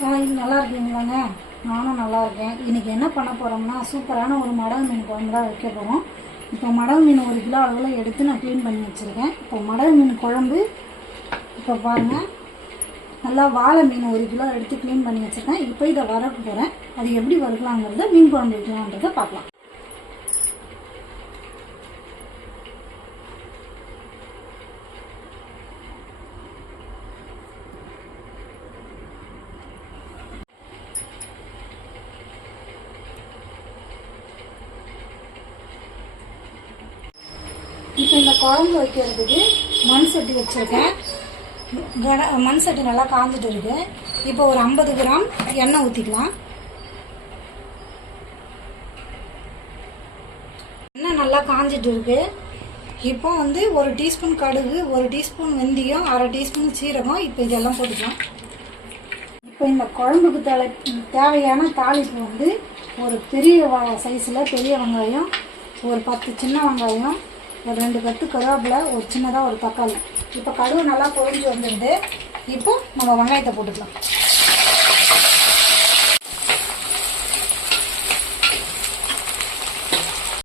நல்லா இருக்கீங்களாங்க? நானும் நல்லா இருக்கேன். இன்றைக்கி என்ன பண்ண போகிறோம்னா, சூப்பரான ஒரு மடல் மீன் குழம்பு தான் வைக்க போகிறோம். இப்போ மடல் மீன் 1 கிலோ அளவில் எடுத்து நான் க்ளீன் பண்ணி வச்சுருக்கேன். இப்போ மடல் மீன் குழம்பு இப்போ பாருங்கள், நல்லா வாழை மீன் 1 கிலோ எடுத்து க்ளீன் பண்ணி வச்சுருக்கேன். இப்போ இதை வறுக்க போகிறேன். அது எப்படி வறுக்கலாங்கிறத மீன் குழம்பு வைக்கலான்றதை பார்க்கலாம். இப்போ இந்த குழம்பு வைக்கிறதுக்கு மண் சட்டி வச்சுருக்கேன். மண் சட்டி நல்லா காஞ்சிட்டு இருக்கு. இப்போ ஒரு 50 கிராம் எண்ணெய் ஊற்றிக்கலாம். எண்ணெய் நல்லா காஞ்சிட்டு இருக்கு. இப்போ வந்து 1 டீஸ்பூன் கடுகு, 1 டீஸ்பூன் வெந்தயம், 1/2 டீஸ்பூன் சீரகம், இப்போ இதெல்லாம் போட்டுக்கலாம். இப்போ இந்த குழம்புக்கு தேவையான தாளிப்பு வந்து ஒரு பெரிய சைஸில் பெரிய வெங்காயம், ஒரு 10 சின்ன வெங்காயம், ஒரு 2 கட்டு கருவேப்பிலை, ஒரு சின்னதாக ஒரு தக்காளி. இப்போ கடுகு நல்லா பொரிஞ்சு வந்துடுது. இப்போ நம்ம வெங்காயத்தை போட்டுக்கலாம்.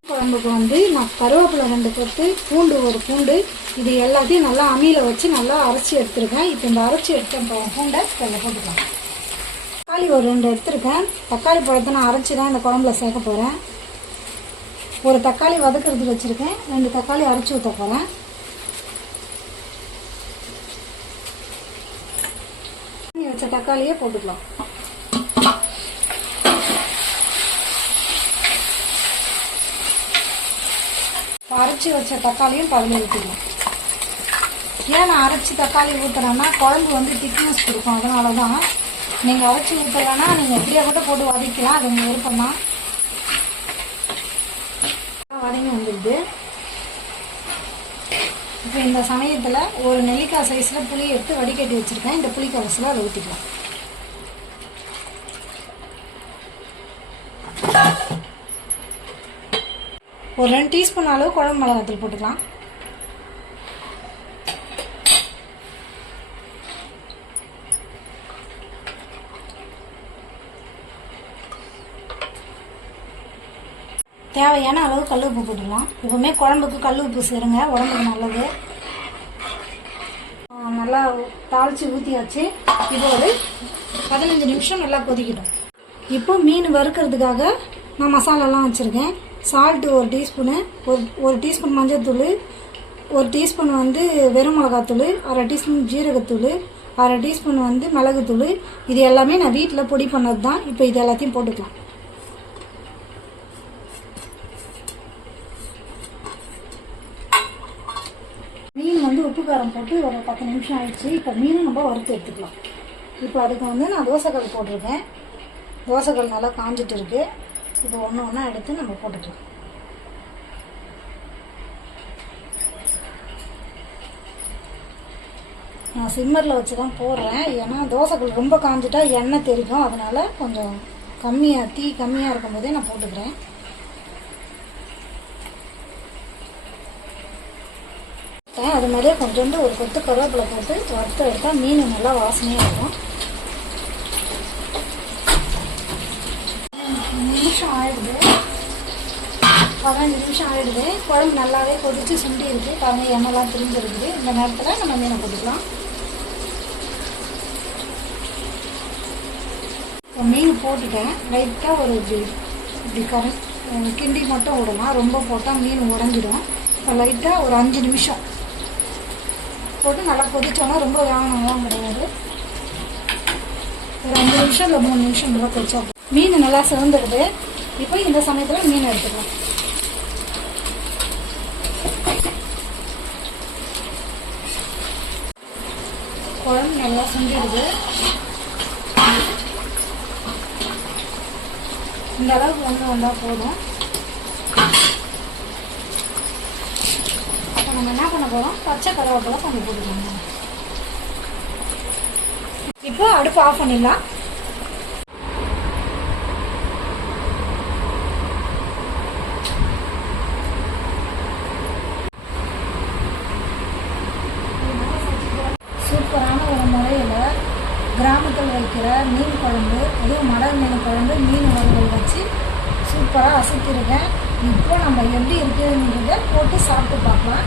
குழம்புக்கு வந்து நான் கருவேப்பிலை 2 கட்டு, பூண்டு 1 பூண்டு, இது எல்லாத்தையும் நல்லா அம்மியில் வச்சு நல்லா அரைச்சி எடுத்துருக்கேன். இப்போ இந்த அரைச்சி எடுத்த பூண்டை இதில் போட்டுக்கலாம். தக்காளி ஒரு 2 எடுத்துருக்கேன். தக்காளி பழத்தை நான் அரைச்சி தான் இந்த குழம்புல சேர்க்க போகிறேன். ஒரு தக்காளி வதக்கிறதுக்கு வச்சுருக்கேன். 2 தக்காளி அரைச்சி ஊற்ற போகிறேன். வச்ச தக்காளியே போட்டுக்கலாம். அரைச்சி வச்ச தக்காளியும் பதில் ஊற்றிக்கலாம். ஏன் நான் அரைச்சி தக்காளி ஊற்றுறேன்னா குழம்பு வந்து திக்னஸ் கொடுக்கும். அதனால தான். நீங்கள் அரைச்சி ஊற்றலைன்னா நீங்கள் எப்படியா கூட போட்டு வதக்கலாம். அது உங்கள் விருப்பம் தான். வதங்கி வந்துடுது. இப்போ இந்த சமயத்தில் ஒரு நெல்லிக்காய் சைஸில் புளி எடுத்து வடிகட்டி வச்சுருக்கேன். இந்த புளி கரைசலை அதை ஊற்றிக்கலாம். ஒரு 2 டீஸ்பூன் அளவு குழம்பு மிளகாத்தூள் போட்டுக்கலாம். தேவையான அளவு கல் உப்பு போட்டுக்கலாம். எப்பவுமே குழம்புக்கு கல் உப்பு சேருங்க, உடம்புக்கு நல்லது. நல்லா தாளித்து ஊற்றியாச்சு. இப்போ ஒரு 15 நிமிஷம் நல்லா கொதிக்கிடும். இப்போ மீன் வறுக்கிறதுக்காக நான் மசாலாலாம் வச்சுருக்கேன். சால்ட்டு 1 டீஸ்பூனு, ஒரு டீஸ்பூன் மஞ்சள்தூள், 1 டீஸ்பூன் வந்து வெறும் மிளகாத்தூள், 1/2 டீஸ்பூன் ஜீரகத்தூள், 1/2 டீஸ்பூன் வந்து மிளகுத்தூள். இது எல்லாமே நான் வீட்டில் பொடி பண்ணது தான். இப்போ இது எல்லாத்தையும் போட்டுக்கலாம். மீன் வந்து உப்பு காரம் போட்டு ஒரு 10 நிமிஷம் ஆயிடுச்சு. இப்போ மீனும் நம்ம வறுத்து எடுத்துக்கலாம். இப்போ அதுக்கு வந்து நான் தோசைக்கல் போட்டிருக்கேன். தோசைக்கல் நல்லா காஞ்சிட்டு இருக்கு. இப்போ ஒன்று ஒன்றா எடுத்து நம்ம போட்டுக்கலாம். நான் சிம்மரில் வச்சு தான் போடுறேன். ஏன்னா தோசைக்கல் ரொம்ப காஞ்சிட்டா எண்ணெய் தெரிக்கும். அதனால கொஞ்சம் தீ கம்மியாக இருக்கும் போதே நான் போட்டுக்கிறேன். அது மாதிரியே கொஞ்சோண்டு ஒரு கொத்து கருவேப்பிலை போட்டு வறுத்து எடுத்தால் மீன் நல்லா வாசனையாக இருக்கும். 15 நிமிஷம் ஆயிடுது. குழம்பு நல்லாவே கொதிச்சு சுண்டி இருக்குது. பாருங்கள், எண்ணெய்லாம் பிரிஞ்சு இருக்குது. இந்த நேரத்தில் நம்ம மீனை போட்டுக்கலாம். இப்போ மீன் போட்டுட்டேன். லைட்டாக ஒரு இப்படி கிண்டி மட்டும் விடலாம். ரொம்ப போட்டால் மீன் உடஞ்சிடும். இப்போ லைட்டாக ஒரு 5 நிமிஷம் போட்டு நல்லா கொதிச்சோன்னா ரொம்ப வேகணும்லாம் கிடையாது. ஒரு 5 நிமிஷம் இல்லை 3 நிமிஷம் நல்லா கொதிச்சா மீன் நல்லா சிவந்துடுது. இப்போ இந்த சமயத்தில் மீன் எடுத்துக்கலாம். குழம்பு நல்லா சுண்டிடுது. இந்த அளவுக்கு வந்தால் போதும். நம்ம என்ன பண்ண போகிறோம், பச்சை கருவேப்பிலை கொஞ்சம் போட்டுக்கணும். இப்போ அடுப்பு ஆஃப் பண்ணிடலாம். சூப்பரான ஒரு முறையில் கிராமத்தில் வைக்கிற மீன் குழம்பு, அதுவும் மடல் மீன் குழம்பு, மீன் வறுவல் வச்சு சூப்பராக அசைத்திருக்கேன். இப்போ நம்ம எப்படி இருக்குதுன்றதை போட்டு சாப்பிட்டு பார்க்கலாம்.